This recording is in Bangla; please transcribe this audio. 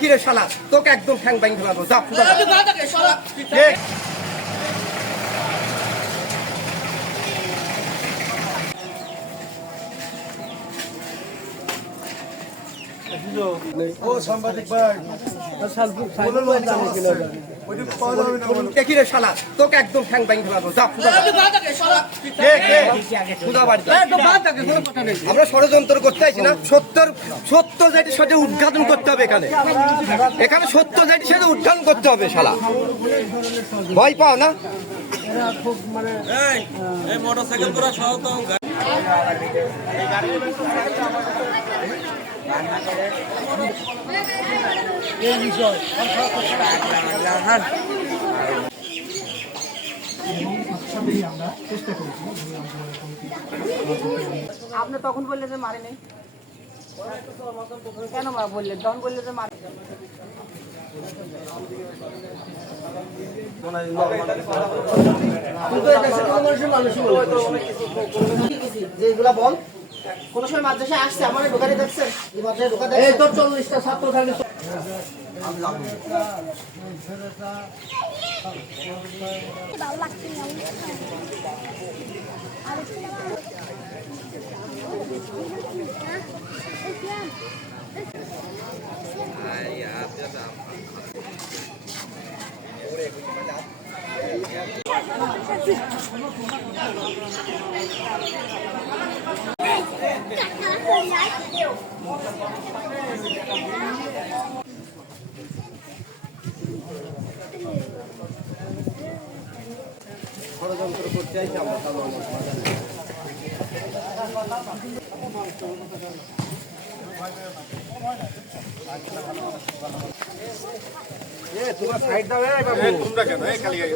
দেখি রে শালা, তোকে একদম ঠ্যাং ব্যাং ফেলাবো। যা ও সাংবাদিক ভাই, দেখি রে শালা, তোকে একদম ঠ্যাং ব্যাং ফেলাবো। যা আমরা ষড়যন্ত্র করতে আইছি না, সত্য যেটি সেটা উদ্ঘাটন করতে হবে। এখানে সত্য যেটি সেটা উদ্ঘাটন করতে হবে। শালা ভয় পাও না? মোটরসাইকেল করা সহ তো আপনি তখন বললে যে মারে নেই, কেন বললেন? তখন বললে যে মারে। যেগুলা বল কোন সময় মাদ্রাসায় আসছে আমার ঢোকাতে দেখছেন? এই মাদ্রাসায় ঢোকাতে এই তো 40টা ছাত্র থাকে। ভালো লাগছে না। ষড়যন্ত্র করতে আইছি আমরা। তোমার সাইড দাও বাবু। তোমরা কেন খালি এই